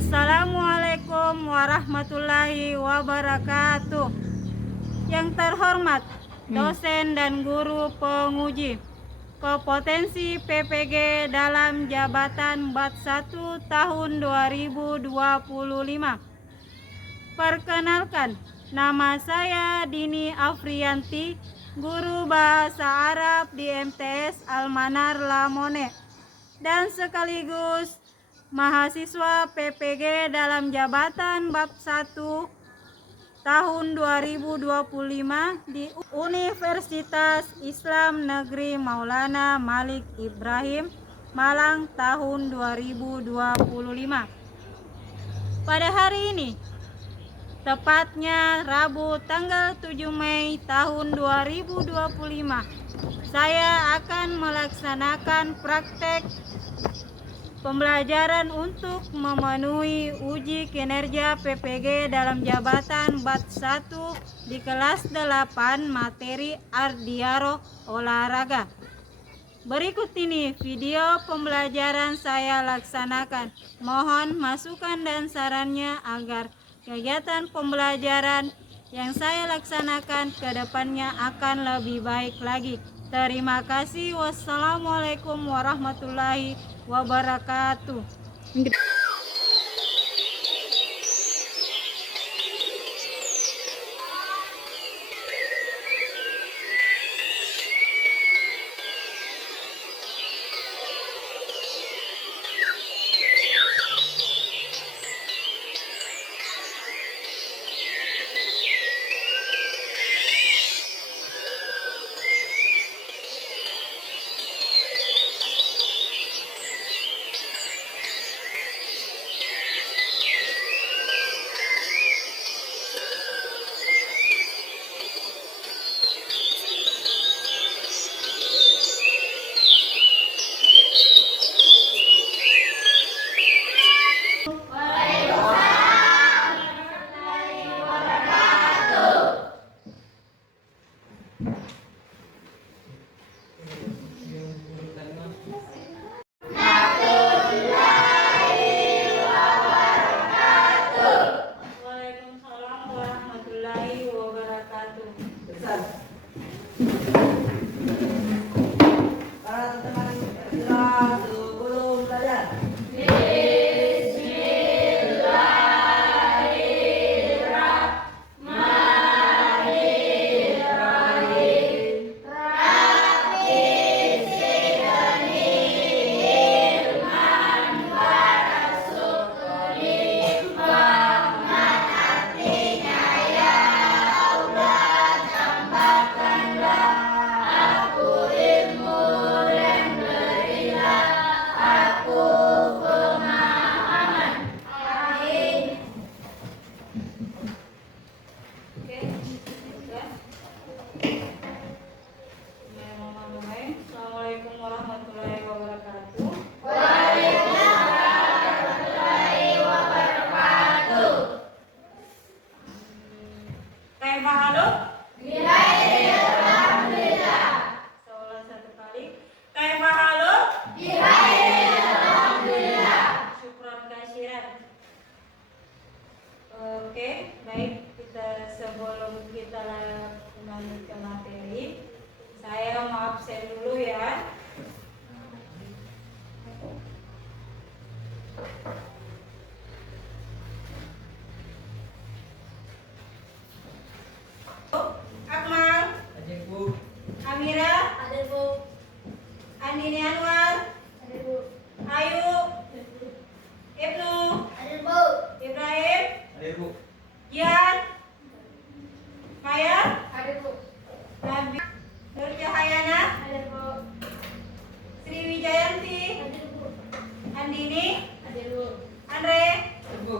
Assalamualaikum warahmatullahi wabarakatuh. Yang terhormat dosen dan guru penguji kompetensi PPG dalam jabatan BAT 1 tahun 2025. Perkenalkan, nama saya Dini Afriyanti, guru bahasa Arab di MTS Al-Manar Lamone dan sekaligus mahasiswa PPG dalam jabatan BAT 1 tahun 2025 di Universitas Islam Negeri Maulana Malik Ibrahim, Malang tahun 2025. Pada hari ini, tepatnya Rabu tanggal 7 Mei tahun 2025, saya akan melaksanakan praktek pembelajaran untuk memenuhi uji kinerja PPG dalam jabatan BAT 1 di kelas 8 materi Ardiaro olahraga. Berikut ini video pembelajaran saya laksanakan. Mohon masukan dan sarannya agar kegiatan pembelajaran yang saya laksanakan ke depannya akan lebih baik lagi. Terima kasih. Wassalamualaikum warahmatullahi wabarakatuh. Waalaikumsalam warahmatullahi wabarakatuh. Para teman sebelum belajar. Assalamualaikum warahmatullahi wabarakatuh. Kaifa haluk? Salah satu kali. Kaifa haluk? Syukran kasiran. Oke, baik, sebelum kita lanjut ke materi, saya mau absen dulu ya. Akmal, Hadir Bu. Amira, Andini Anwar, Ayu, Ibnu, Ibrahim, Hadir Bu. Jian, Maya, Nabi, Nur Cahayana, Sri Wijayanti, Andini, Andre, Hadir Bu.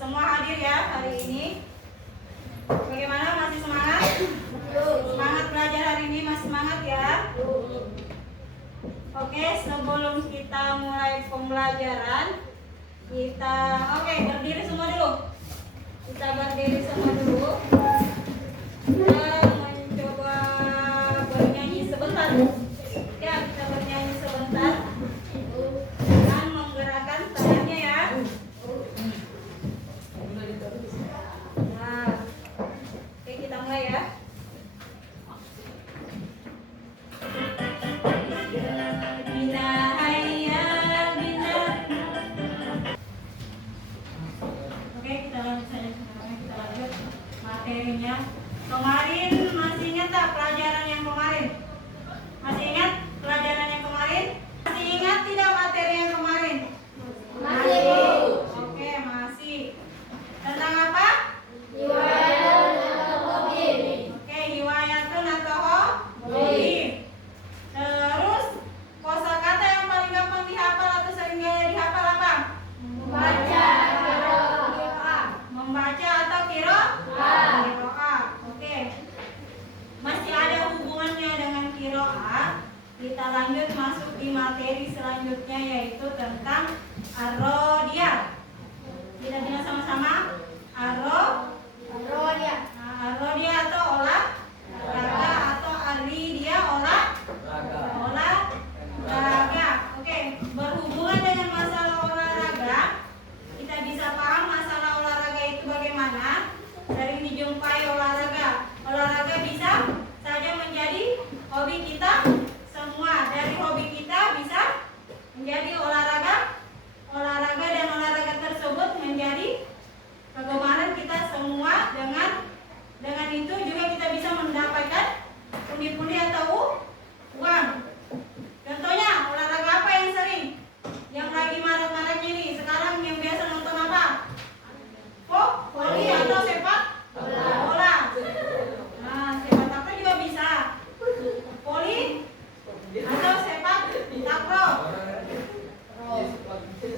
semua hadir ya hari ini. Bagaimana, masih semangat? Semangat belajar hari ini, masih semangat ya? Oke, sebelum kita mulai pembelajaran, berdiri semua dulu. Kita berdiri semua dulu. Kita mencoba bernyanyi sebentar. Ya, kita bernyanyi sebentar dengan menggerakkan tangannya ya.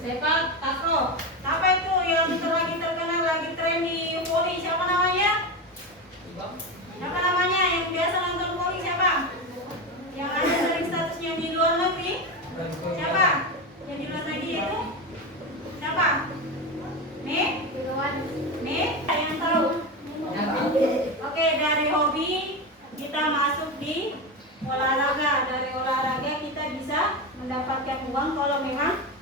Sepak takraw. Apa itu yang lagi terkenal, lagi tren di voli? Siapa namanya? Siapa namanya yang biasa nonton voli? Siapa? Yang ada sering statusnya di luar negeri? Siapa? Yang di luar negeri itu? Siapa? Nih? Nih? Yang tahu? Oke, dari hobi kita masuk di olahraga. Dari olahraga kita bisa mendapatkan uang kalau memang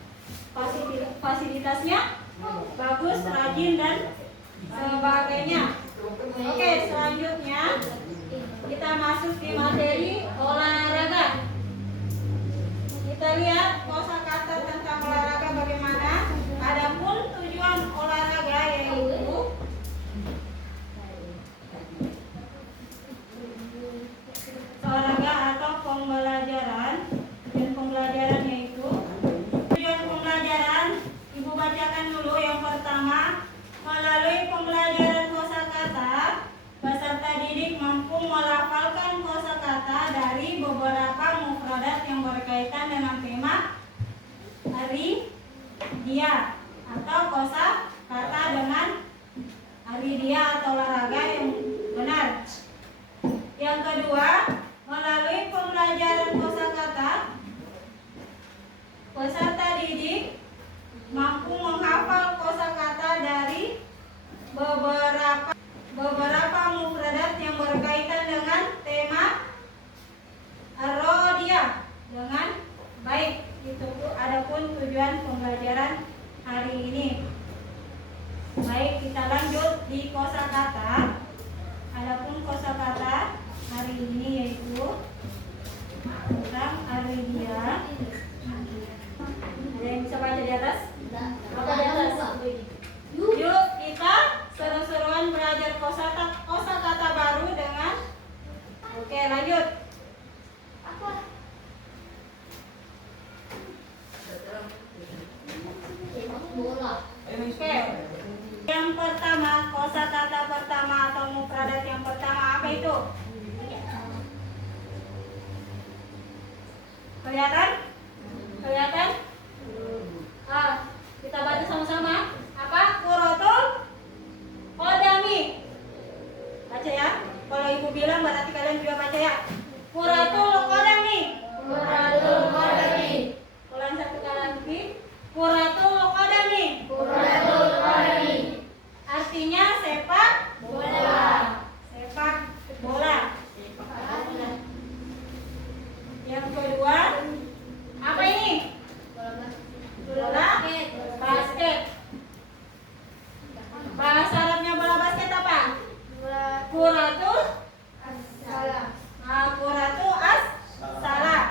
fasilitasnya bagus, rajin dan sebagainya. Oke, selanjutnya kita masuk di materi olahraga. Kita lihat kosakata tentang olahraga bagaimana. Adapun tujuan olahraga yaitu olahraga atau pembelajaran, dan pembelajarannya itu tujuan pembelajaran ibu bacakan dulu. Yang pertama, melalui pembelajaran kosakata peserta didik mampu melafalkan kosakata dari beberapa mufradat yang berkaitan dengan tema hari dia atau kosakata dengan hari dia atau olahraga yang benar. Yang kedua, melalui pembelajaran kosakata peserta didik mampu menghafal kosakata dari beberapa mufradat yang berkaitan dengan tema ar-rodiyah dengan baik. Itu adapun tujuan pembelajaran hari ini. Baik, kita lanjut di kosakata. Adapun kosakata hari ini yaitu tentang aridia. Ada yang bisa baca di atas? Apa di atas? Yuk kita seru-seruan belajar kosakata baru dengan. Oke, lanjut. Oke. Yang pertama, kosakata pertama atau mufradat yang pertama apa itu? Kelihatan? Kelihatan? Kita baca sama-sama. Apa? Quratul qadami. Baca ya. Kalau ibu bilang berarti kalian juga baca ya. Quratul qadami. Quratul qadami. Ulang satu kali lagi. Quratul qadami. Quratul qadami. Artinya sepak bola. Sepak bola. Yang kedua, apa ini? Bola basket. Bahasa Arabnya bola basket apa? Kuratu Kuratu as-salah.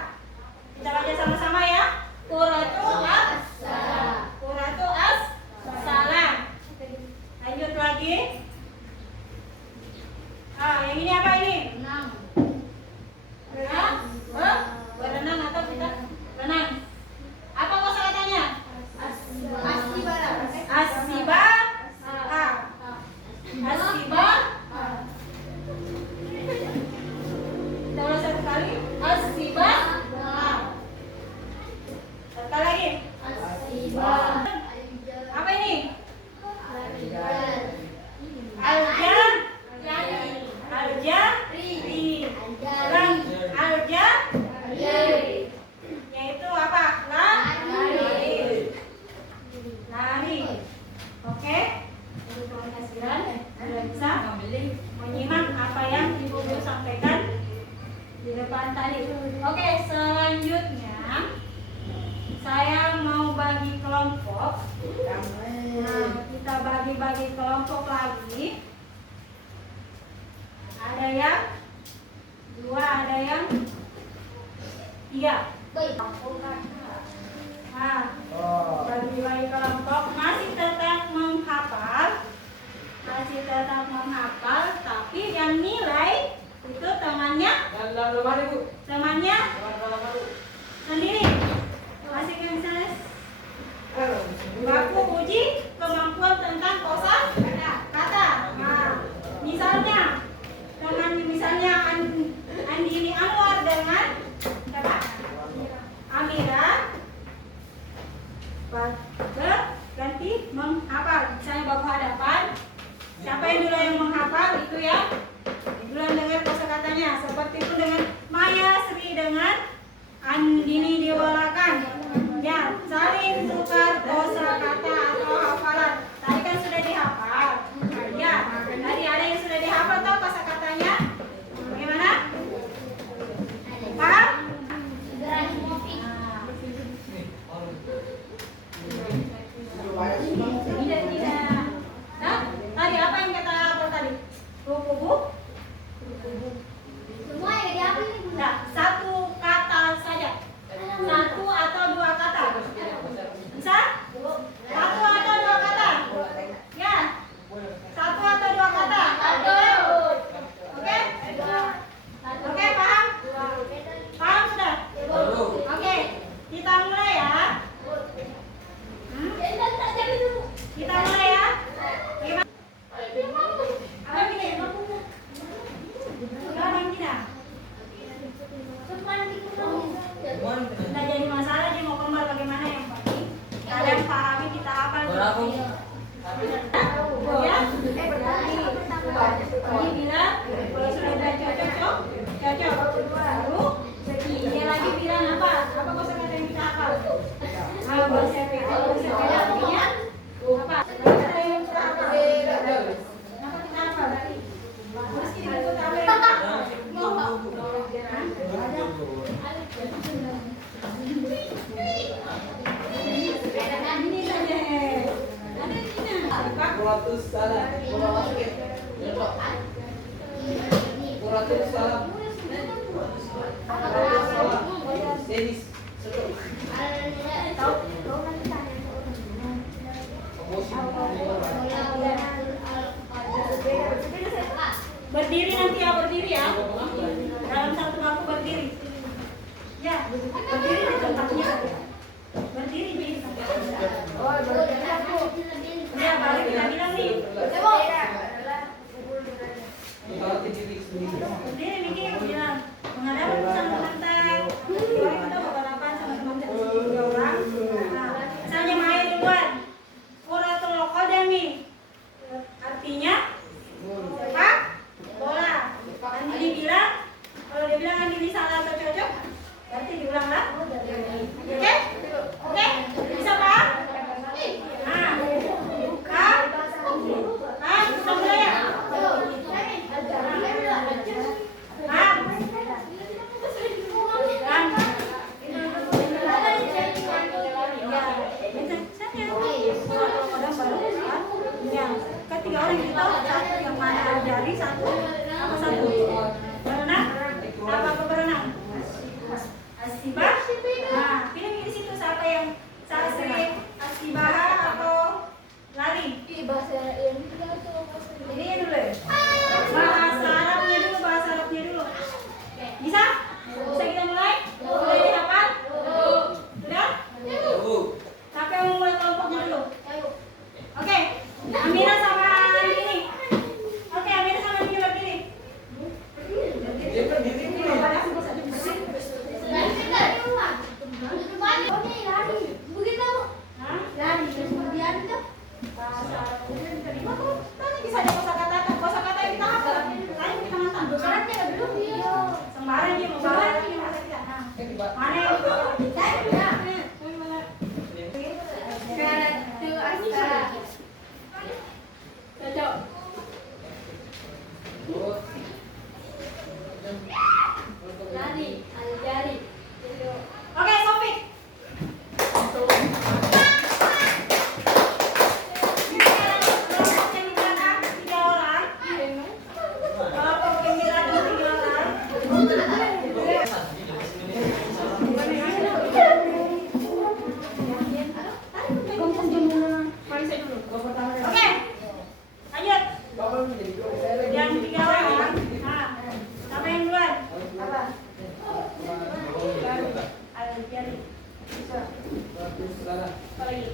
Kita baca sama-sama ya. Kuratu as-salah. Kuratu as-salah. Lanjut lagi. Yang ini apa ini? Berenang atau kita renang. Apa kosakatanya? Asiba. Kita ulang satu kali. Asiba. Satu kali lagi. Apa ini? Yaitu apa? Lari. Oke. Ibu kasiran sudah bisa menyimak apa yang ibu sampaikan di depan tadi. Oke, selanjutnya saya mau bagi kelompok. Kita bagi-bagi kelompok lagi. Ada yang 2, ada yang 3. Bagi-bagi kelompok masih tetap menghafal, tapi yang nilai itu temannya sendiri. Masih kan misalnya baku uji kemampuan tentang kosakata. Misalnya Andini Anwar dengan siapa? Amira berganti menghafal. Misalnya baku hadapan, siapa yang dulu yang menghafal itu ya duluan dengar kosakatanya. Seperti itu dengan Maya Sri dengan Andini di belakang. Ya, saling tukar kosakata atau hafalan. Tadi kan sudah dihafal. Ya, tadi ada yang sudah dihafal tahu kosakatanya? Bagaimana? Paham? Tidak. Nah, tadi apa yang kata apa tadi? Kubu? Semua ya diambil nih. Nah, satu kata saja. Satu atau dua kata. Bisa? Satu atau dua kata? Ya. Satu atau dua kata? Oke? Oke, paham? Paham sudah? Oke, kita mulai ya. Kita mulai ya. Gimana? Apa ini? Sekarang kita. Tidak jadi masalah dia mau kembar bagaimana yang penting kalian pahami kita hafal. Ya. Ini bilang kalau sudah cocok. Baru ini lagi bilang apa? Apa kosakata yang kita hafal? Bersepeda artinya apa? Kosakata yang kita hafal. Kenapa kita hafal? Meski di buku tabel. Ini saja. Ada di sini. Kuratus salam. Bola basket. Kuratus salam. Kuratus salam. Tenis. Berdiri nanti ya, berdiri ya. Dalam satu baku berdiri. Ya, berdiri di tempatnya. Berdiri di tempatnya. Ya, baru kita bilang nih. Berdiri mikir bilang menghadap sama mantan. Orang kita balapan sama teman-teman 3 orang. Nah, misalnya main duluan. Kuratul Qadami. Artinya sepak bola. Nanti dibilang, kalau dia bilang Andi salah atau cocok, berarti diulanglah. Oke? Oke? Bisa Pak? Nah, Pak? Pak, bisa mulai ya? Pak? Ketiga orang kita satu yang mana jari satu apa satu berenang apa berenang asibah. Nah pilih di situ siapa yang sasri asibah atau lari. Ini dulu bahasa Arabnya dulu bisa kita mulai dapat sudah tapi yang mulai kelompoknya dulu. Oke, Amira sama ini. Oke, Amira sama ini berdiri. Bisa ada kosakata yang kita hafal. Lain kita mantap. Sembarang dia mau bawa lagi masa kita. Mana yang Oke, Sofik. Oke, lanjut. Yang 3 orang. Nah, siapa yang duluan? Apa? Al-Jari. Apa lagi?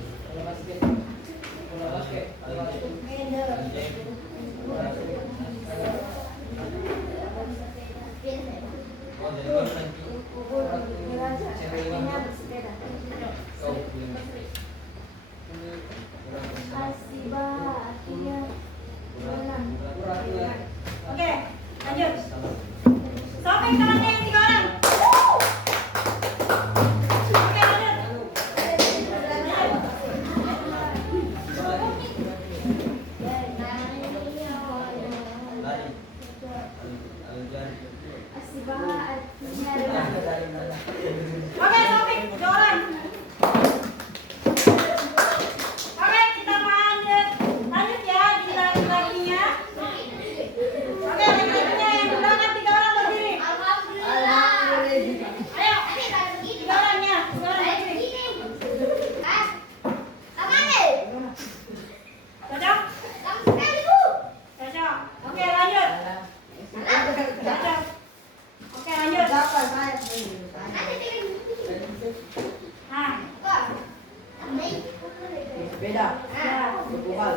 Beda. Ya. Berbual.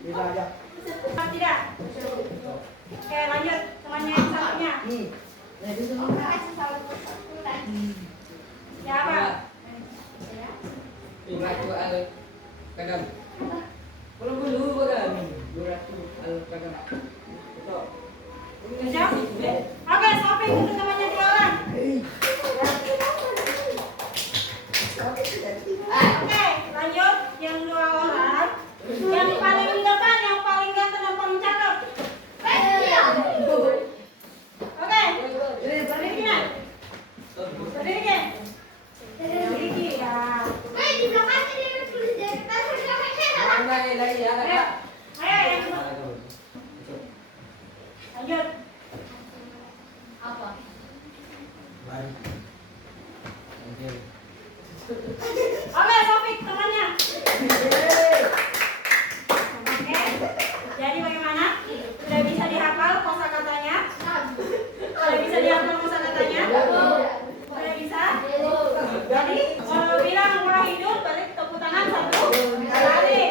Beda aja. Tidak. Oke, lanjut. Temannya yang satunya. Nah, itu semua. Siapa? Ingat tu al-kadam. Kalau dulu bagan. Duratu al-kadam. Betul. Siap? Oke, shopping untuk temannya 2 orang. Oke, lanjut. Yang 2 orang. Yang paling depan, yang paling ganteng, yang paling cakep. Oke, berdiri kan? Berdiri kan? Berdiri ya. Lagi ya, Ayo, ayo yang kedua. Lanjut. Oke, Sofik temannya. Oke. Jadi bagaimana? Sudah bisa dihafal kosakatanya? Sudah bisa dihafal kosakatanya? Sudah bisa? Jadi kalau bilang murah hidup, balik tepuk tangan 1 kali.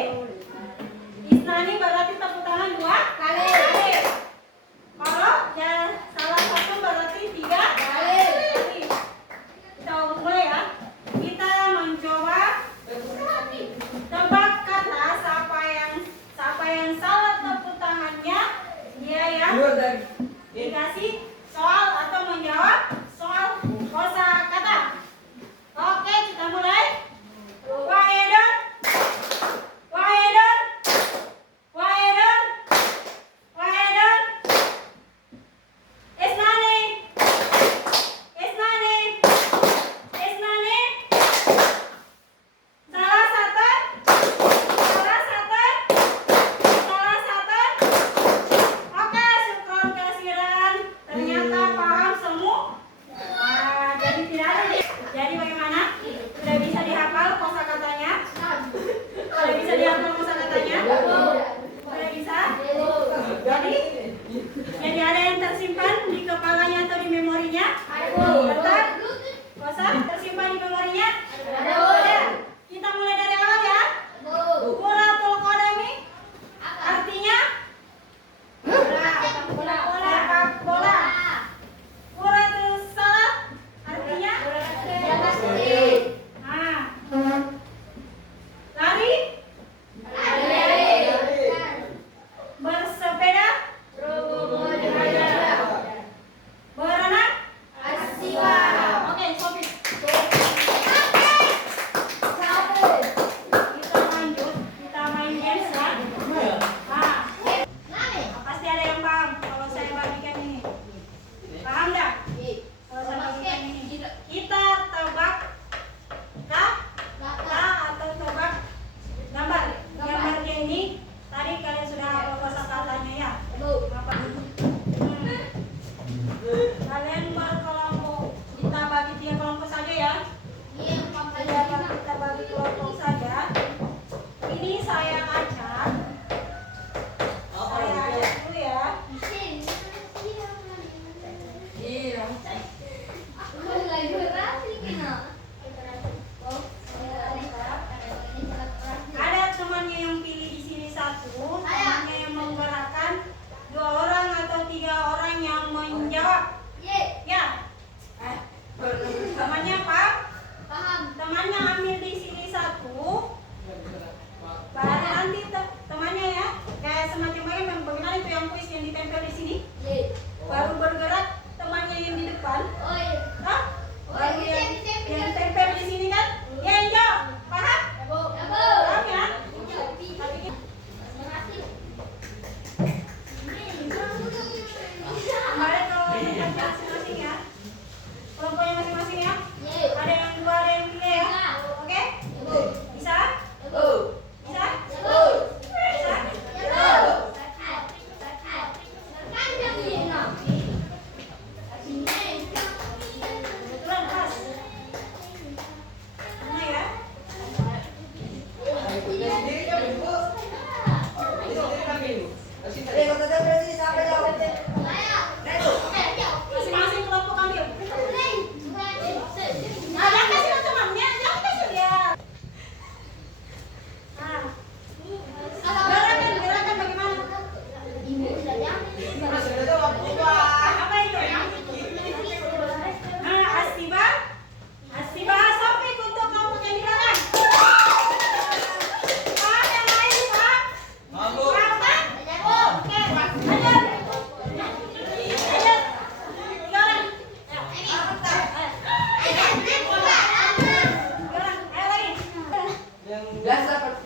Biasa Pak.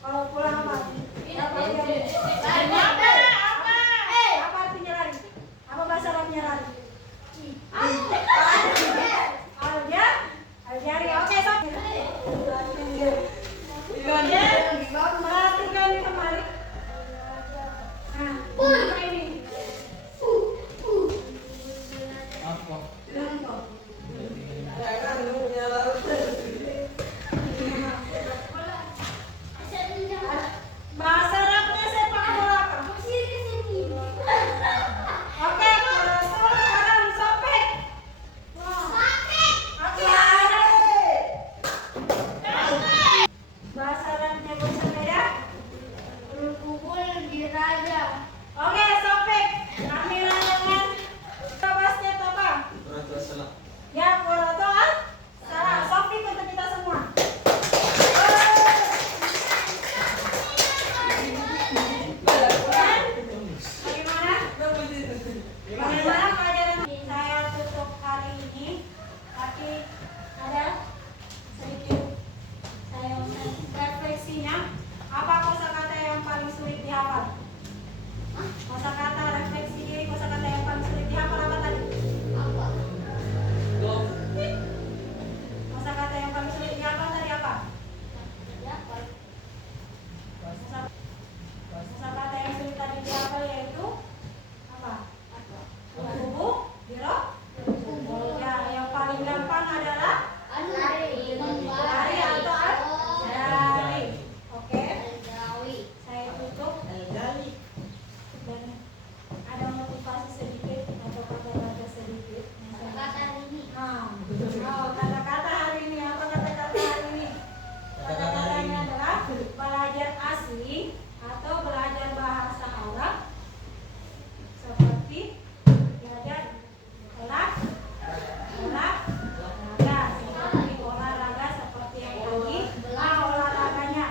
Kalau pulang apa? Apa artinya lari? Apa bahasa Arabnya lari? Aljari. Oke, sob. Perhatikan ini kembali. Nah, ini. Apa? Bahasa Arabnya sepak bola apa? Oke, sekarang sopek. Oke. Bahasa Arabnya bola beda. Oke, sopek. Kami dengan basket apa? Ya, kuratoan. Salah, sopik untuk kita semua. Bagaimana pelajaran saya tutup hari ini? Tapi ada sedikit saya refleksinya. Apa kosakata yang paling sulit dihafal? Kosakata refleksi diri, kosakata yang paling sulit dihafal apa tadi? Kosakata yang paling sulit dihafal tadi apa? Kosakata yang sulit tadi dihafal yaitu apa? Tubuh, biro. Ya, yang paling gampang adalah lari atau lari. Oke, saya tutup dan ada motivasi sedikit atau kata-kata sedikit. Kata-kata hari ini apa kata-kata hari ini? Kata-katanya adalah belajar asli atau belajar bahasa Arab seperti belajar olahraga seperti yang tadi. Olahraganya.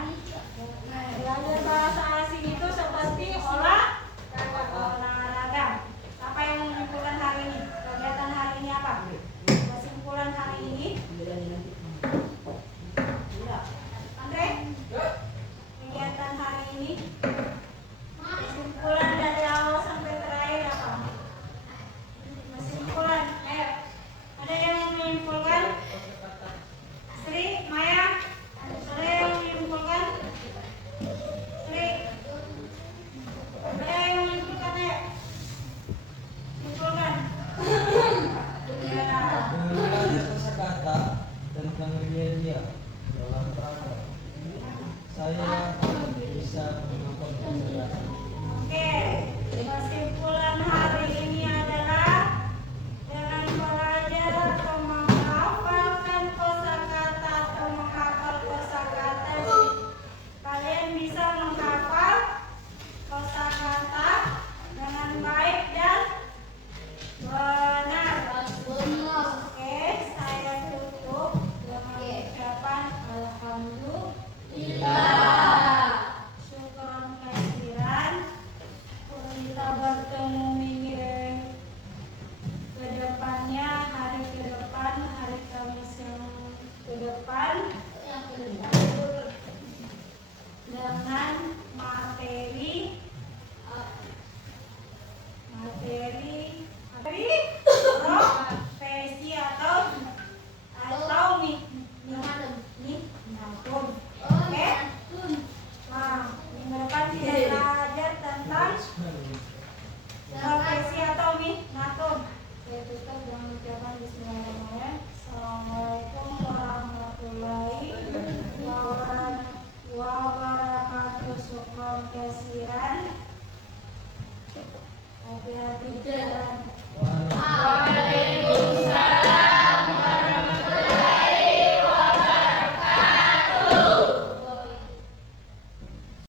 Belajar bahasa asing itu seperti olahraga. Apa yang menyimpulkan hari ini? Kegiatan hari ini apa? Kesimpulan hari ini? Andre? Kegiatan hari ini? Kesimpulan dari awal sampai terakhir apa? Kesimpulan, ada yang menyimpulkan? Sri, Maya, ada yang menyimpulkan? Sri, ada yang menyimpulkan ya? Menyimpulkan? Ya. Kata tentang dia dalam rangka saya bisa melakukan penjelasan. Oke, kesimpulan hari ini adalah dengan belajar atau menghafalkan kosakata atau menghafal kosakata, kalian bisa menghafal kosakata dengan baik dan benar. Oke, saya tutup dengan ucapan alhamdulillah. Syukron kasiran. Kita bertemu minggu ke depannya, hari ke depan, hari Kamis yang ke depan dengan materi profesi atau minatun. Oke? Nah, minggu depan kita belajar tentang profesi atau minatun. Saya tutup dengan ucapan bismillahirrahmanirrahim. Assalamualaikum warahmatullahi wabarakatuh. Syukron kasiran. Hati-hati.